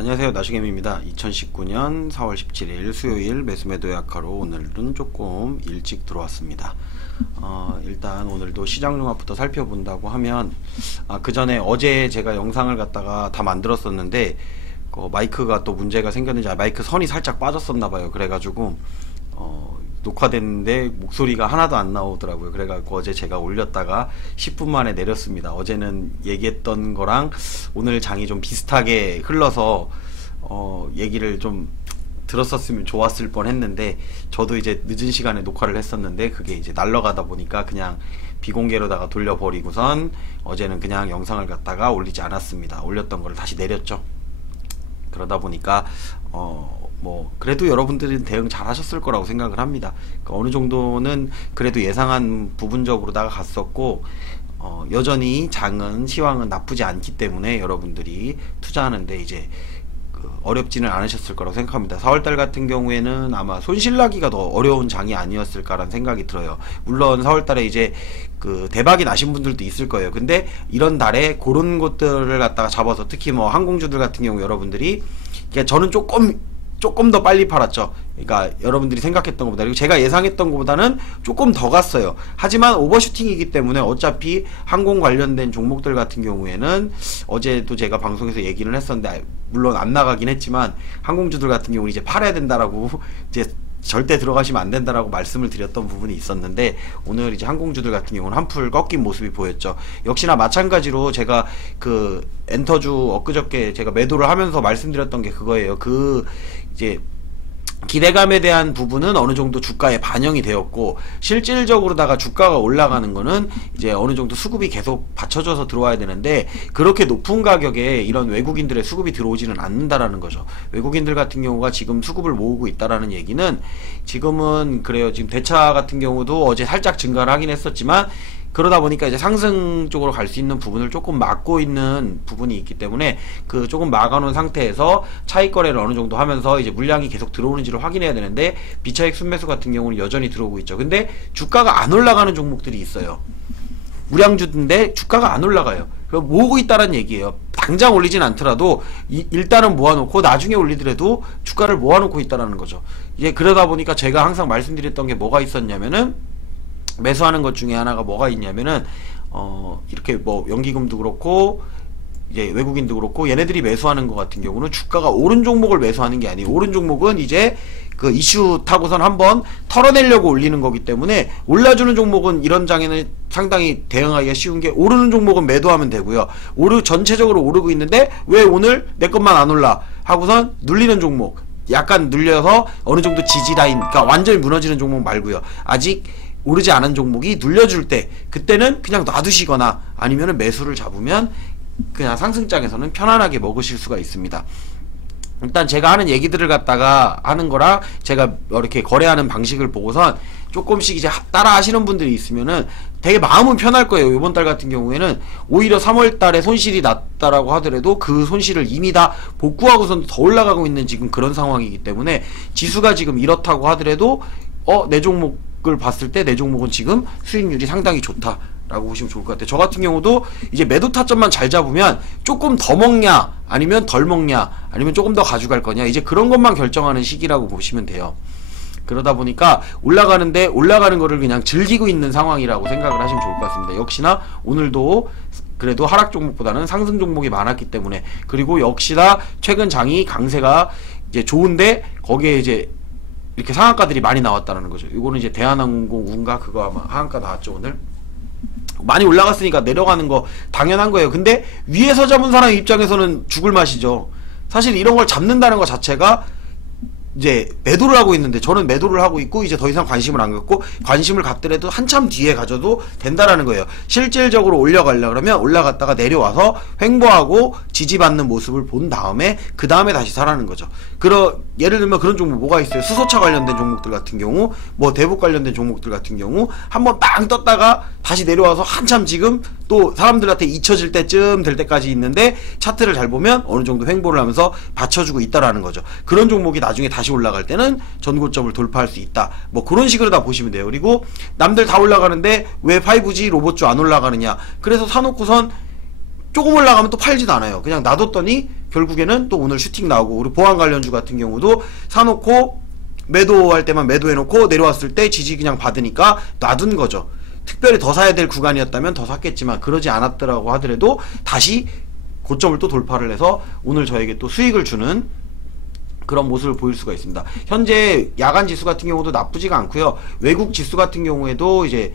안녕하세요, 나시겜입니다. 2019년 4월 17일 수요일 매수매도 약화로 오늘은 조금 일찍 들어왔습니다. 일단 오늘도 시장 종합부터 살펴본다고 하면 그 전에 어제 제가 영상을 갖다가 다 만들었었는데 마이크가 또 문제가 생겼는지 마이크 선이 살짝 빠졌었나봐요. 그래가지고 녹화됐는데 목소리가 하나도 안 나오더라고요. 그래가지고 어제 제가 올렸다가 10분 만에 내렸습니다. 어제는 얘기했던 거랑 오늘 장이 좀 비슷하게 흘러서 얘기를 좀 들었었으면 좋았을 뻔 했는데, 저도 이제 늦은 시간에 녹화를 했었는데 그게 이제 날라가다 보니까 그냥 비공개로다가 돌려버리고선 어제는 그냥 영상을 갖다가 올리지 않았습니다. 올렸던 걸 다시 내렸죠. 그러다 보니까 그래도 여러분들은 대응 잘 하셨을 거라고 생각을 합니다. 그러니까 어느 정도는 그래도 예상한 부분적으로다가 갔었고, 여전히 장은 시황은 나쁘지 않기 때문에 여러분들이 투자하는데 이제 어렵지는 않으셨을 거라고 생각합니다. 4월달 같은 경우에는 아마 손실나기가 더 어려운 장이 아니었을까라는 생각이 들어요. 물론 4월달에 이제 대박이 나신 분들도 있을 거예요. 근데 이런 달에 그런 것들을 갖다가 잡아서, 특히 뭐 항공주들 같은 경우 여러분들이, 그러니까 저는 조금 더 빨리 팔았죠. 그러니까 여러분들이 생각했던 것보다, 그리고 제가 예상했던 것보다는 조금 더 갔어요. 하지만 오버슈팅이기 때문에 어차피 항공 관련된 종목들 같은 경우에는 어제도 제가 방송에서 얘기를 했었는데, 물론 안 나가긴 했지만 항공주들 같은 경우는 이제 팔아야 된다라고 이제 절대 들어가시면 안 된다라고 말씀을 드렸던 부분이 있었는데, 오늘 이제 항공주들 같은 경우는 한풀 꺾인 모습이 보였죠. 역시나 마찬가지로 제가 엔터주 엊그저께 제가 매도를 하면서 말씀드렸던 게 그거예요. 이제 기대감에 대한 부분은 어느 정도 주가에 반영이 되었고, 실질적으로다가 주가가 올라가는 거는 이제 어느 정도 수급이 계속 받쳐줘서 들어와야 되는데, 그렇게 높은 가격에 이런 외국인들의 수급이 들어오지는 않는다라는 거죠. 외국인들 같은 경우가 지금 수급을 모으고 있다라는 얘기는, 지금은 그래요. 지금 대차 같은 경우도 어제 살짝 증가를 하긴 했었지만, 그러다 보니까 이제 상승 쪽으로 갈 수 있는 부분을 조금 막고 있는 부분이 있기 때문에 조금 막아놓은 상태에서 차익 거래를 어느 정도 하면서 이제 물량이 계속 들어오는지를 확인해야 되는데, 비차익 순매수 같은 경우는 여전히 들어오고 있죠. 근데 주가가 안 올라가는 종목들이 있어요. 우량주인데 주가가 안 올라가요. 모으고 있다는 얘기예요. 당장 올리진 않더라도 일단은 모아놓고 나중에 올리더라도 주가를 모아놓고 있다는 거죠. 이제 그러다 보니까 제가 항상 말씀드렸던 게 뭐가 있었냐면은, 매수하는 것 중에 하나가 뭐가 있냐면은 이렇게 뭐 연기금도 그렇고 이제 외국인도 그렇고, 얘네들이 매수하는 것 같은 경우는 주가가 오른 종목을 매수하는 게 아니에요. 오른 종목은 이제 이슈 타고선 한번 털어내려고 올리는 거기 때문에, 올라주는 종목은 이런 장에는 상당히 대응하기가 쉬운 게, 오르는 종목은 매도하면 되고요. 전체적으로 오르고 있는데 왜 오늘 내 것만 안 올라 하고선 눌리는 종목, 약간 눌려서 어느 정도 지지 라인, 그러니까 완전히 무너지는 종목 말고요. 아직 오르지 않은 종목이 눌려줄 때, 그때는 그냥 놔두시거나 아니면은 매수를 잡으면 그냥 상승장에서는 편안하게 먹으실 수가 있습니다. 일단 제가 하는 얘기들을 갖다가 하는 거랑 제가 이렇게 거래하는 방식을 보고선 조금씩 이제 따라 하시는 분들이 있으면은 되게 마음은 편할 거예요. 이번 달 같은 경우에는 오히려 3월 달에 손실이 났다라고 하더라도 그 손실을 이미 다 복구하고선 더 올라가고 있는 지금 그런 상황이기 때문에, 지수가 지금 이렇다고 하더라도 내 종목을 봤을 때 내 종목은 지금 수익률이 상당히 좋다 라고 보시면 좋을 것 같아요. 저 같은 경우도 이제 매도 타점만 잘 잡으면 조금 더 먹냐 아니면 덜 먹냐 아니면 조금 더 가져갈 거냐, 이제 그런 것만 결정하는 시기라고 보시면 돼요. 그러다 보니까 올라가는 거를 그냥 즐기고 있는 상황이라고 생각을 하시면 좋을 것 같습니다. 역시나 오늘도 그래도 하락 종목보다는 상승 종목이 많았기 때문에, 그리고 역시나 최근 장이 강세가 이제 좋은데 거기에 이제 이렇게 상한가들이 많이 나왔다는 거죠. 이거는 이제 대한항공운가 그거 아마 하한가 나왔죠. 오늘 많이 올라갔으니까 내려가는 거 당연한 거예요. 근데 위에서 잡은 사람 입장에서는 죽을 맛이죠. 사실 이런 걸 잡는다는 것 자체가 이제 매도를 하고 있는데, 저는 매도를 하고 있고 이제 더 이상 관심을 안 갖고, 관심을 갖더라도 한참 뒤에 가져도 된다라는 거예요. 실질적으로 올라가려고 그러면 올라갔다가 내려와서 횡보하고 지지받는 모습을 본 다음에 그 다음에 다시 사라는 거죠. 예를 들면 그런 종목 뭐가 있어요? 수소차 관련된 종목들 같은 경우, 뭐 대북 관련된 종목들 같은 경우 한번 빵 떴다가 다시 내려와서 한참 지금 또 사람들한테 잊혀질 때쯤 될 때까지 있는데, 차트를 잘 보면 어느 정도 횡보를 하면서 받쳐주고 있다라는 거죠. 그런 종목이 나중에 다시 올라갈 때는 전고점을 돌파할 수 있다, 뭐 그런 식으로 다 보시면 돼요. 그리고 남들 다 올라가는데 왜 5G 로봇주 안 올라가느냐, 그래서 사놓고선 조금 올라가면 또 팔지도 않아요. 그냥 놔뒀더니 결국에는 또 오늘 슈팅 나오고, 우리 보안 관련주 같은 경우도 사놓고 매도할 때만 매도해놓고 내려왔을 때 지지 그냥 받으니까 놔둔 거죠. 특별히 더 사야 될 구간이었다면 더 샀겠지만 그러지 않았더라고 하더라도 다시 고점을 또 돌파를 해서 오늘 저에게 또 수익을 주는 그런 모습을 보일 수가 있습니다. 현재 야간 지수 같은 경우도 나쁘지가 않고요. 외국 지수 같은 경우에도 이제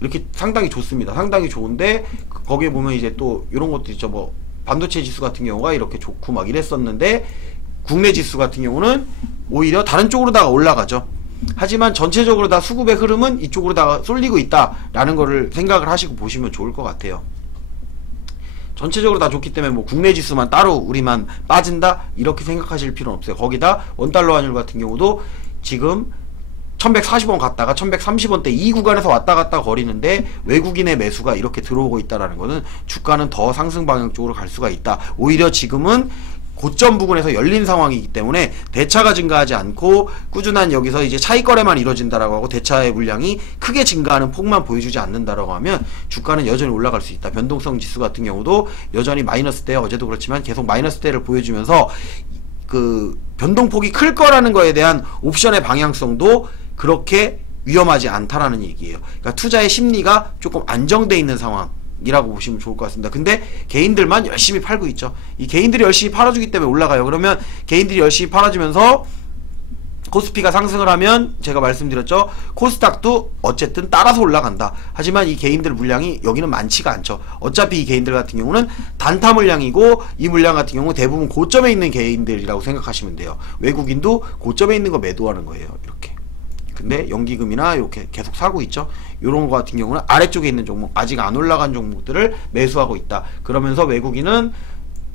이렇게 상당히 좋습니다. 상당히 좋은데 거기에 보면 이제 또 이런 것도 있죠. 뭐 반도체 지수 같은 경우가 이렇게 좋고 막 이랬었는데 국내 지수 같은 경우는 오히려 다른 쪽으로다가 올라가죠. 하지만 전체적으로 다 수급의 흐름은 이쪽으로다가 쏠리고 있다라는 거를 생각을 하시고 보시면 좋을 것 같아요. 전체적으로 다 좋기 때문에 뭐 국내 지수만 따로 우리만 빠진다 이렇게 생각하실 필요는 없어요. 거기다 원달러 환율 같은 경우도 지금 1140원 갔다가 1130원대 이 구간에서 왔다 갔다 거리는데 외국인의 매수가 이렇게 들어오고 있다라는 거는 주가는 더 상승 방향 쪽으로 갈 수가 있다. 오히려 지금은 고점 부근에서 열린 상황이기 때문에 대차가 증가하지 않고 꾸준한 여기서 이제 차익 거래만 이루어진다라고 하고 대차의 물량이 크게 증가하는 폭만 보여주지 않는다라고 하면 주가는 여전히 올라갈 수 있다. 변동성 지수 같은 경우도 여전히 마이너스대, 어제도 그렇지만 계속 마이너스대를 보여주면서 그 변동폭이 클 거라는 거에 대한 옵션의 방향성도 그렇게 위험하지 않다라는 얘기예요. 그러니까 투자의 심리가 조금 안정돼 있는 상황 이라고 보시면 좋을 것 같습니다. 근데 개인들만 열심히 팔고 있죠. 이 개인들이 열심히 팔아주기 때문에 올라가요. 그러면 개인들이 열심히 팔아주면서 코스피가 상승을 하면 제가 말씀드렸죠. 코스닥도 어쨌든 따라서 올라간다. 하지만 이 개인들 물량이 여기는 많지가 않죠. 어차피 이 개인들 같은 경우는 단타 물량이고 이 물량 같은 경우 대부분 고점에 있는 개인들이라고 생각하시면 돼요. 외국인도 고점에 있는 거 매도하는 거예요. 이렇게. 근데 연기금이나 이렇게 계속 사고 있죠. 이런 거 같은 경우는 아래쪽에 있는 종목, 아직 안 올라간 종목들을 매수하고 있다. 그러면서 외국인은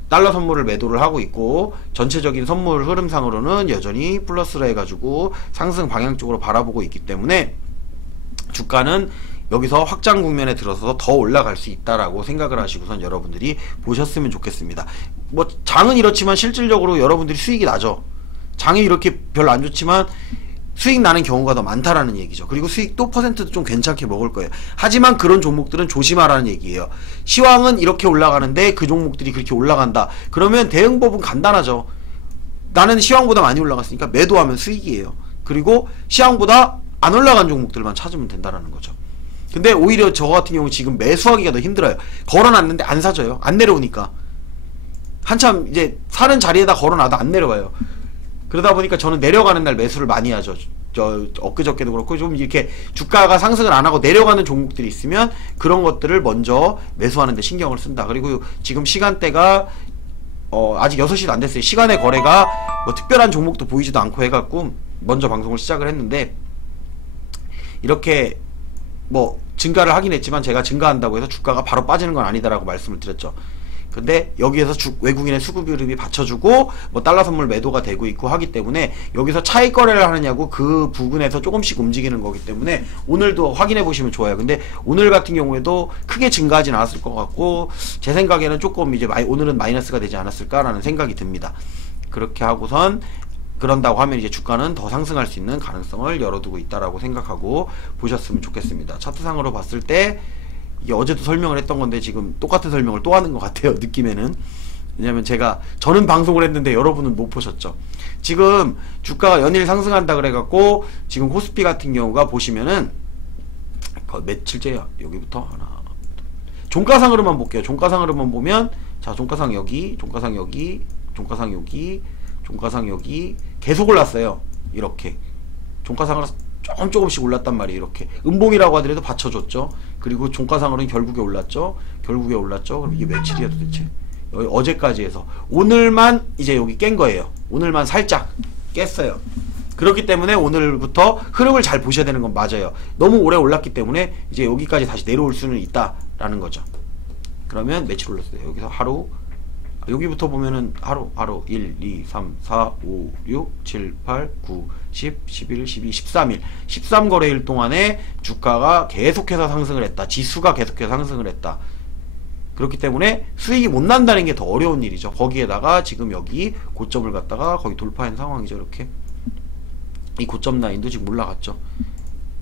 달러 선물을 매도를 하고 있고 전체적인 선물 흐름상으로는 여전히 플러스로 해가지고 상승 방향 쪽으로 바라보고 있기 때문에 주가는 여기서 확장 국면에 들어서서 더 올라갈 수 있다라고 생각을 하시고선 여러분들이 보셨으면 좋겠습니다. 뭐 장은 이렇지만 실질적으로 여러분들이 수익이 나죠. 장이 이렇게 별로 안 좋지만 수익 나는 경우가 더 많다라는 얘기죠. 그리고 수익도 퍼센트도 좀 괜찮게 먹을 거예요. 하지만 그런 종목들은 조심하라는 얘기예요. 시황은 이렇게 올라가는데 그 종목들이 그렇게 올라간다. 그러면 대응법은 간단하죠. 나는 시황보다 많이 올라갔으니까 매도하면 수익이에요. 그리고 시황보다 안 올라간 종목들만 찾으면 된다라는 거죠. 근데 오히려 저 같은 경우 지금 매수하기가 더 힘들어요. 걸어놨는데 안 사져요. 안 내려오니까. 한참 이제 사는 자리에다 걸어놔도 안 내려와요. 그러다 보니까 저는 내려가는 날 매수를 많이 하죠. 엊그저께도 그렇고 좀 이렇게 주가가 상승을 안 하고 내려가는 종목들이 있으면 그런 것들을 먼저 매수하는데 신경을 쓴다. 그리고 지금 시간대가 아직 6시도 안 됐어요. 시간의 거래가 뭐 특별한 종목도 보이지도 않고 해갖고 먼저 방송을 시작을 했는데 이렇게 뭐 증가를 하긴 했지만 제가 증가한다고 해서 주가가 바로 빠지는 건 아니다라고 말씀을 드렸죠. 근데 여기에서 외국인의 수급 흐름이 받쳐주고 뭐 달러 선물 매도가 되고 있고 하기 때문에 여기서 차익 거래를 하느냐고 그 부분에서 조금씩 움직이는 거기 때문에 오늘도 확인해 보시면 좋아요. 근데 오늘 같은 경우에도 크게 증가하진 않았을 것 같고 제 생각에는 조금 이제 오늘은 마이너스가 되지 않았을까라는 생각이 듭니다. 그렇게 하고선 그런다고 하면 이제 주가는 더 상승할 수 있는 가능성을 열어두고 있다라고 생각하고 보셨으면 좋겠습니다. 차트상으로 봤을 때 이게 어제도 설명을 했던 건데 지금 똑같은 설명을 또 하는 것 같아요. 느낌에는. 왜냐면 저는 방송을 했는데 여러분은 못 보셨죠. 지금 주가가 연일 상승한다 그래갖고 지금 코스피 같은 경우가 보시면은 며칠째야. 여기부터 하나 종가상으로만 볼게요. 종가상으로만 보면 자 종가상 여기, 종가상 여기, 종가상 여기, 종가상 여기 계속 올랐어요. 이렇게 종가상으로 조금씩 올랐단 말이에요. 이렇게 음봉이라고 하더라도 받쳐줬죠. 그리고 종가상으로는 결국에 올랐죠. 결국에 올랐죠. 그럼 이게 며칠이야 도대체? 어제까지 해서 오늘만 이제 여기 깬 거예요. 오늘만 살짝 깼어요. 그렇기 때문에 오늘부터 흐름을 잘 보셔야 되는 건 맞아요. 너무 오래 올랐기 때문에 이제 여기까지 다시 내려올 수는 있다라는 거죠. 그러면 며칠 올랐어요? 여기서 하루, 여기부터 보면은 하루 1, 2, 3, 4, 5, 6, 7, 8, 9, 10, 11, 12, 13일 13거래일 동안에 주가가 계속해서 상승을 했다. 지수가 계속해서 상승을 했다. 그렇기 때문에 수익이 못 난다는 게 더 어려운 일이죠. 거기에다가 지금 여기 고점을 갖다가 거기 돌파한 상황이죠. 이렇게 이 고점 라인도 지금 올라갔죠.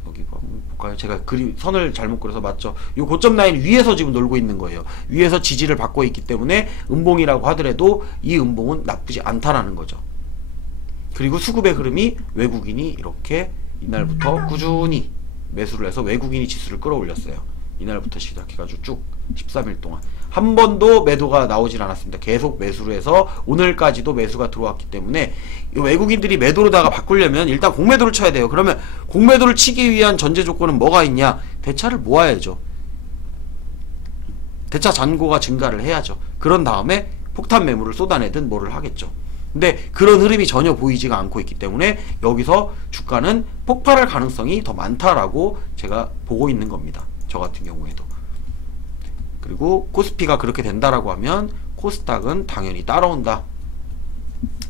여기 한번 볼까요? 제가 선을 잘못 그려서 맞죠? 이 고점 라인 위에서 지금 놀고 있는 거예요. 위에서 지지를 받고 있기 때문에 음봉이라고 하더라도 이 음봉은 나쁘지 않다라는 거죠. 그리고 수급의 흐름이 외국인이 이렇게 이날부터 꾸준히 매수를 해서 외국인이 지수를 끌어올렸어요. 이날부터 시작해가지고 쭉 13일 동안 한 번도 매도가 나오질 않았습니다. 계속 매수를 해서 오늘까지도 매수가 들어왔기 때문에 이 외국인들이 매도로다가 바꾸려면 일단 공매도를 쳐야 돼요. 그러면 공매도를 치기 위한 전제 조건은 뭐가 있냐? 대차를 모아야죠. 대차 잔고가 증가를 해야죠. 그런 다음에 폭탄 매물을 쏟아내든 뭐를 하겠죠. 근데 그런 흐름이 전혀 보이지가 않고 있기 때문에 여기서 주가는 폭발할 가능성이 더 많다라고 제가 보고 있는 겁니다. 저 같은 경우에도. 그리고 코스피가 그렇게 된다라고 하면 코스닥은 당연히 따라온다.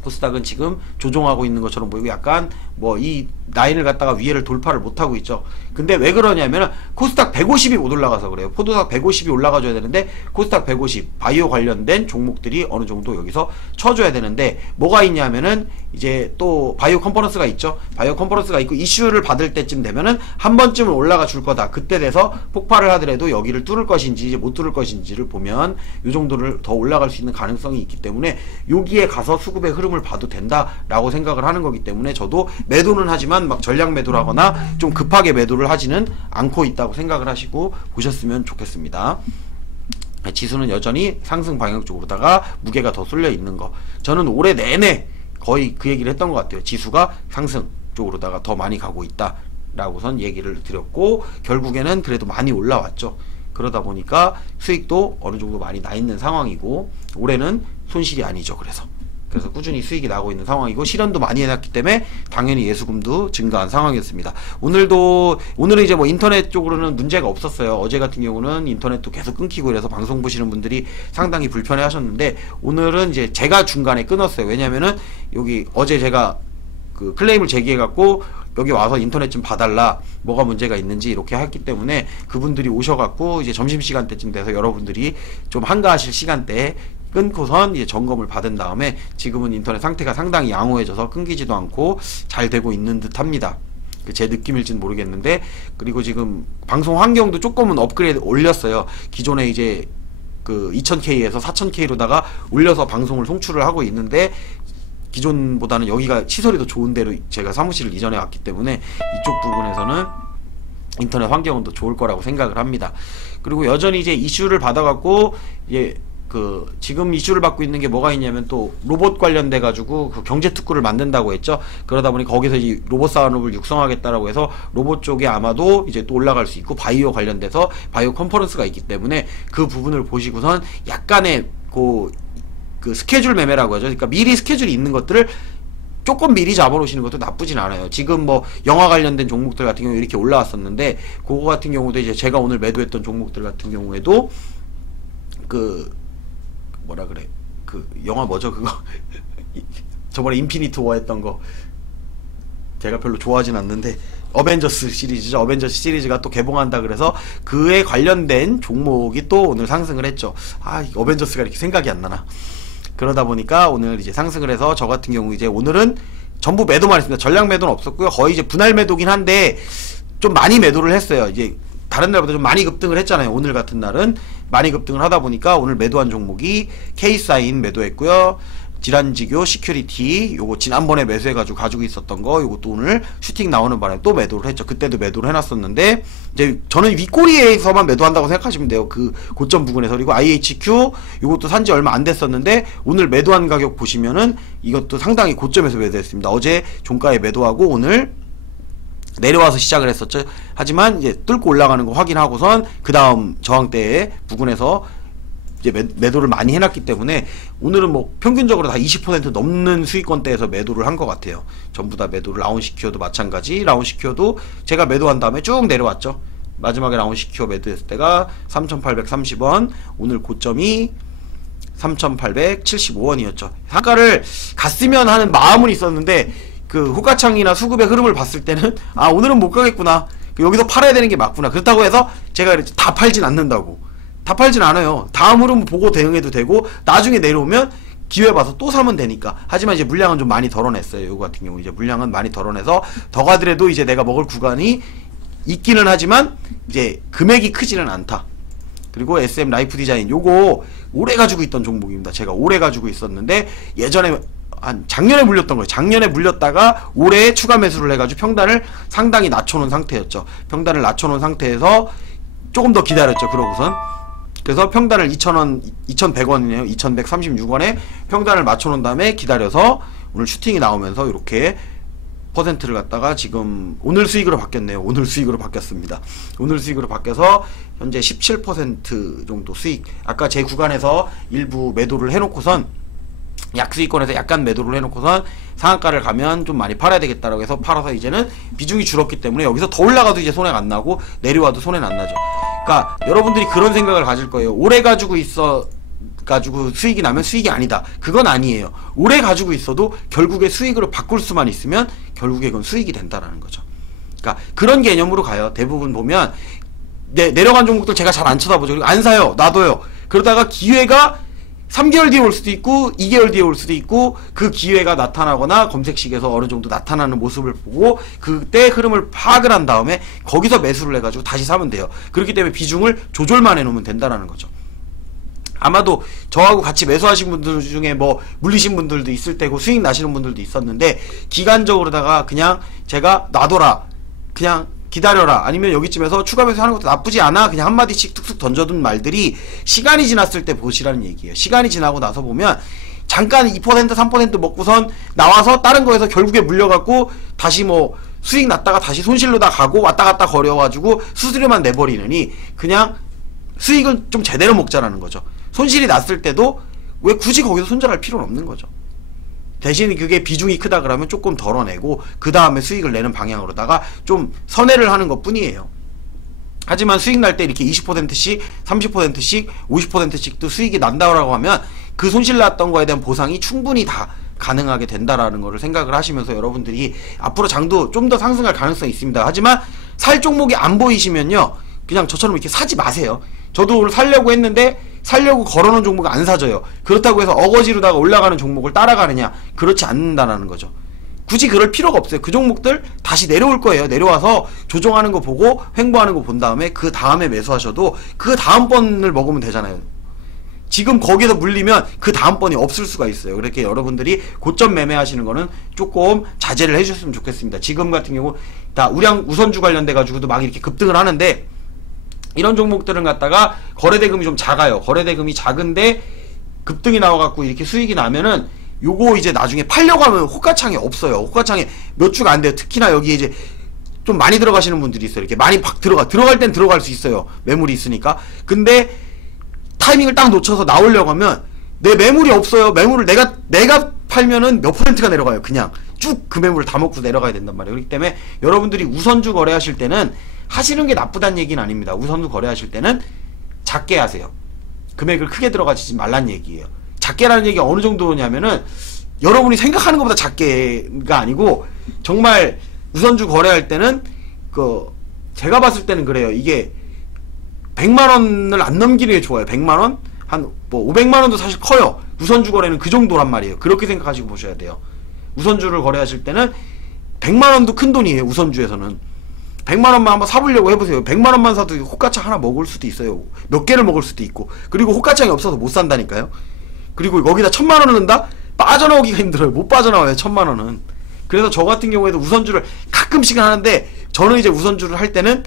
코스닥은 지금 조종하고 있는 것처럼 보이고 약간 뭐 이 라인을 갖다가 위에를 돌파를 못하고 있죠. 근데 왜 그러냐면은 코스닥 150이 못 올라가서 그래요. 포도닥 150이 올라가줘야 되는데 코스닥 150 바이오 관련된 종목들이 어느 정도 여기서 쳐줘야 되는데 뭐가 있냐면은 이제 또 바이오 컨퍼런스가 있죠. 바이오 컨퍼런스가 있고 이슈를 받을 때쯤 되면은 한 번쯤은 올라가 줄 거다. 그때 돼서 폭발을 하더라도 여기를 뚫을 것인지 이제 못 뚫을 것인지를 보면 요 정도를 더 올라갈 수 있는 가능성이 있기 때문에 여기에 가서 수급의 흐름을 봐도 된다라고 생각을 하는 거기 때문에 저도 매도는 하지만 막 전략 매도를 하거나 좀 급하게 매도를 하지는 않고 있다고 생각을 하시고 보셨으면 좋겠습니다. 지수는 여전히 상승 방향 쪽으로다가 무게가 더 쏠려 있는 거. 저는 올해 내내 거의 그 얘기를 했던 것 같아요. 지수가 상승 쪽으로다가 더 많이 가고 있다 라고선 얘기를 드렸고 결국에는 그래도 많이 올라왔죠. 그러다 보니까 수익도 어느 정도 많이 나 있는 상황이고 올해는 손실이 아니죠. 그래서 꾸준히 수익이 나고 있는 상황이고 실현도 많이 해놨기 때문에 당연히 예수금도 증가한 상황이었습니다. 오늘은 이제 뭐 인터넷 쪽으로는 문제가 없었어요. 어제 같은 경우는 인터넷도 계속 끊기고 이래서 방송 보시는 분들이 상당히 불편해 하셨는데 오늘은 이제 제가 중간에 끊었어요. 왜냐면은 여기 어제 제가 그 클레임을 제기해갖고 여기 와서 인터넷 좀 봐달라 뭐가 문제가 있는지 이렇게 했기 때문에 그분들이 오셔갖고 이제 점심시간대쯤 돼서 여러분들이 좀 한가하실 시간대에 끊고선 이제 점검을 받은 다음에 지금은 인터넷 상태가 상당히 양호해져서 끊기지도 않고 잘 되고 있는 듯 합니다. 제 느낌일지는 모르겠는데 그리고 지금 방송 환경도 조금은 업그레이드 올렸어요. 기존에 이제 그 2000K에서 4000K로다가 올려서 방송을 송출을 하고 있는데 기존보다는 여기가 시설이 더 좋은 데로 제가 사무실을 이전해 왔기 때문에 이쪽 부분에서는 인터넷 환경은 더 좋을 거라고 생각을 합니다. 그리고 여전히 이제 이슈를 받아갖고 이제 지금 이슈를 받고 있는 게 뭐가 있냐면 또 로봇 관련돼 가지고 그 경제 특구를 만든다고 했죠. 그러다 보니 거기서 이 로봇 산업을 육성하겠다라고 해서 로봇 쪽에 아마도 이제 또 올라갈 수 있고 바이오 관련돼서 바이오 컨퍼런스가 있기 때문에 그 부분을 보시고선 약간의 그 스케줄 매매라고 하죠. 그러니까 미리 스케줄이 있는 것들을 조금 미리 잡아놓으시는 것도 나쁘진 않아요. 지금 뭐 영화 관련된 종목들 같은 경우 이렇게 올라왔었는데 그거 같은 경우도 이제 제가 오늘 매도했던 종목들 같은 경우에도 뭐라 그래 그 영화 뭐죠 그거 저번에 인피니트 워 했던 거 제가 별로 좋아하진 않는데 어벤져스 시리즈죠. 어벤져스 시리즈가 또 개봉한다 그래서 그에 관련된 종목이 또 오늘 상승을 했죠. 어벤져스가 이렇게 생각이 안 나나. 그러다 보니까 오늘 이제 상승을 해서 저 같은 경우 이제 오늘은 전부 매도만 했습니다. 전략 매도는 없었고요. 거의 이제 분할 매도긴 한데 좀 많이 매도를 했어요. 이제 다른 날보다 좀 많이 급등을 했잖아요. 오늘 같은 날은 많이 급등을 하다 보니까 오늘 매도한 종목이 K사인 매도했고요. 질환지교 시큐리티 요거 지난번에 매수해가지고 가지고 있었던 거 요것도 오늘 슈팅 나오는 바람에 또 매도를 했죠. 그때도 매도를 해놨었는데 이제 저는 윗꼬리에서만 매도한다고 생각하시면 돼요. 그 고점 부근에서. 그리고 IHQ 요것도 산지 얼마 안 됐었는데 오늘 매도한 가격 보시면은 이것도 상당히 고점에서 매도했습니다. 어제 종가에 매도하고 오늘 내려와서 시작을 했었죠. 하지만 이제 뚫고 올라가는 거 확인하고선 그 다음 저항대에 부근에서 이제 매도를 많이 해놨기 때문에 오늘은 뭐 평균적으로 다 20% 넘는 수익권대에서 매도를 한 것 같아요. 전부 다 매도를 라운시큐어도 마찬가지. 라운시큐어도 제가 매도한 다음에 쭉 내려왔죠. 마지막에 라운시큐어 매도했을 때가 3,830원, 오늘 고점이 3,875원이었죠. 상가를 갔으면 하는 마음은 있었는데 그 호가창이나 수급의 흐름을 봤을 때는 오늘은 못 가겠구나. 여기서 팔아야 되는 게 맞구나. 그렇다고 해서 제가 다 팔진 않는다고. 다 팔진 않아요. 다음 흐름 보고 대응해도 되고 나중에 내려오면 기회 봐서 또 사면 되니까. 하지만 이제 물량은 좀 많이 덜어냈어요. 요거 같은 경우 이제 물량은 많이 덜어내서 더 가더라도 이제 내가 먹을 구간이 있기는 하지만 이제 금액이 크지는 않다. 그리고 SM 라이프 디자인 요거 오래 가지고 있던 종목입니다. 제가 오래 가지고 있었는데 예전에 한 작년에 물렸던 거예요. 작년에 물렸다가 올해 추가 매수를 해가지고 평단을 상당히 낮춰놓은 상태였죠. 평단을 낮춰놓은 상태에서 조금 더 기다렸죠. 그러고선 그래서 평단을 2,000원, 2,100원이네요. 2,136원에 평단을 맞춰놓은 다음에 기다려서 오늘 슈팅이 나오면서 이렇게 퍼센트를 갖다가 지금 오늘 수익으로 바뀌었네요. 오늘 수익으로 바뀌었습니다. 오늘 수익으로 바뀌어서 현재 17% 정도 수익. 아까 제 구간에서 일부 매도를 해놓고선 약수익권에서 약간 매도를 해놓고선 상한가를 가면 좀 많이 팔아야 되겠다라고 해서 팔아서 이제는 비중이 줄었기 때문에 여기서 더 올라가도 이제 손해가 안 나고 내려와도 손해는 안 나죠. 그러니까 여러분들이 그런 생각을 가질 거예요. 오래 가지고 있어 가지고 수익이 나면 수익이 아니다. 그건 아니에요. 오래 가지고 있어도 결국에 수익으로 바꿀 수만 있으면 결국에 그건 수익이 된다라는 거죠. 그러니까 그런 개념으로 가요. 대부분 보면 내려간 종목들 제가 잘 안 쳐다보죠. 그리고 안 사요. 놔둬요. 그러다가 기회가 3개월 뒤에 올 수도 있고 2개월 뒤에 올 수도 있고 그 기회가 나타나거나 검색식에서 어느 정도 나타나는 모습을 보고 그때 흐름을 파악을 한 다음에 거기서 매수를 해가지고 다시 사면 돼요. 그렇기 때문에 비중을 조절만 해놓으면 된다라는 거죠. 아마도 저하고 같이 매수하신 분들 중에 뭐 물리신 분들도 있을 테고 수익 나시는 분들도 있었는데 기간적으로다가 그냥 제가 놔둬라, 그냥 기다려라, 아니면 여기쯤에서 추가 매수하는 것도 나쁘지 않아, 그냥 한마디씩 툭툭 던져둔 말들이 시간이 지났을 때 보시라는 얘기예요. 시간이 지나고 나서 보면 잠깐 2% 3% 먹고선 나와서 다른 거에서 결국에 물려갖고 다시 뭐 수익 났다가 다시 손실로 다 가고 왔다 갔다 거려가지고 수수료만 내버리느니 그냥 수익은 좀 제대로 먹자라는 거죠. 손실이 났을 때도 왜 굳이 거기서 손절할 필요는 없는 거죠. 대신 그게 비중이 크다 그러면 조금 덜어내고 그 다음에 수익을 내는 방향으로다가 좀 선회를 하는 것 뿐이에요. 하지만 수익 날 때 이렇게 20%씩 30%씩 50%씩도 수익이 난다고 하면 그 손실 났던 거에 대한 보상이 충분히 다 가능하게 된다라는 거를 생각을 하시면서 여러분들이 앞으로 장도 좀 더 상승할 가능성이 있습니다. 하지만 살 종목이 안 보이시면요, 그냥 저처럼 이렇게 사지 마세요. 저도 오늘 살려고 했는데 살려고 걸어놓은 종목은 안 사져요. 그렇다고 해서 어거지로다가 올라가는 종목을 따라가느냐? 그렇지 않는다라는 거죠. 굳이 그럴 필요가 없어요. 그 종목들 다시 내려올 거예요. 내려와서 조정하는 거 보고 횡보하는 거 본 다음에 그 다음에 매수하셔도 그 다음번을 먹으면 되잖아요. 지금 거기서 물리면 그 다음번이 없을 수가 있어요. 그렇게 여러분들이 고점 매매하시는 거는 조금 자제를 해주셨으면 좋겠습니다. 지금 같은 경우 다 우량 우선주 관련돼 가지고도 막 이렇게 급등을 하는데 이런 종목들은 갖다가 거래대금이 좀 작아요. 거래대금이 작은데 급등이 나와갖고 이렇게 수익이 나면은 요거 이제 나중에 팔려고 하면 호가창에 없어요. 호가창에 몇 주가 안 돼요. 특히나 여기 이제 좀 많이 들어가시는 분들이 있어요. 이렇게 많이 팍 들어갈 땐 들어갈 수 있어요. 매물이 있으니까. 근데 타이밍을 딱 놓쳐서 나오려고 하면 내 매물이 없어요. 매물을 내가 팔면은 몇 %가 내려가요. 그냥 쭉 그 매물을 다 먹고 내려가야 된단 말이에요. 그렇기 때문에 여러분들이 우선주 거래하실 때는 하시는 게 나쁘다는 얘기는 아닙니다. 우선주 거래하실 때는 작게 하세요. 금액을 크게 들어가지 말란 얘기예요. 작게라는 얘기가 어느 정도냐면은 여러분이 생각하는 것보다 작게가 아니고 정말 우선주 거래할 때는 제가 봤을 때는 그래요. 이게 100만원을 안 넘기는 게 좋아요. 100만원? 한 뭐 500만원도 사실 커요. 우선주 거래는 그 정도란 말이에요. 그렇게 생각하시고 보셔야 돼요. 우선주를 거래하실 때는 100만원도 큰 돈이에요. 우선주에서는 100만원만 한번 사보려고 해보세요. 100만원만 사도 호가창 하나 먹을 수도 있어요. 몇 개를 먹을 수도 있고. 그리고 호가창이 없어서 못 산다니까요. 그리고 거기다 1000만원을 넣는다? 빠져나오기가 힘들어요. 못 빠져나와요. 1000만원은. 그래서 저 같은 경우에도 우선주를 가끔씩은 하는데 저는 이제 우선주를 할 때는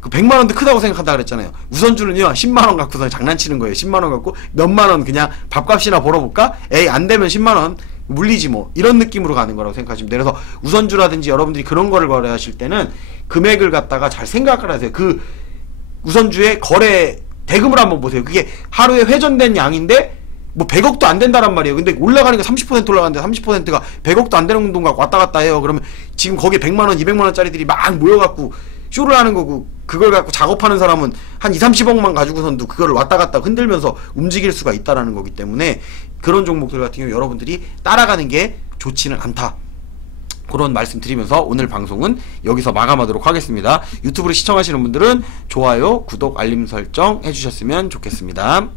그 100만원도 크다고 생각한다 그랬잖아요. 우선주는요 10만원 갖고서 장난치는 거예요. 10만원 갖고 몇만원 그냥 밥값이나 벌어볼까? 에이 안되면 10만원 물리지 뭐, 이런 느낌으로 가는 거라고 생각하시면 돼요. 그래서 우선주라든지 여러분들이 그런 거를 거래하실 때는 금액을 갖다가 잘 생각을 하세요. 그 우선주의 거래 대금을 한번 보세요. 그게 하루에 회전된 양인데 뭐 100억도 안 된다란 말이에요. 근데 올라가니까 30% 올라가는데 30%가 100억도 안 되는 돈 갖고 왔다 갔다 해요. 그러면 지금 거기에 100만원 200만원짜리들이 막 모여갖고 쇼를 하는 거고, 그걸 갖고 작업하는 사람은 한 2~30억만 가지고선도 그거를 왔다 갔다 흔들면서 움직일 수가 있다라는 거기 때문에 그런 종목들 같은 경우 여러분들이 따라가는 게 좋지는 않다. 그런 말씀 드리면서 오늘 방송은 여기서 마감하도록 하겠습니다. 유튜브를 시청하시는 분들은 좋아요, 구독, 알림 설정 해주셨으면 좋겠습니다.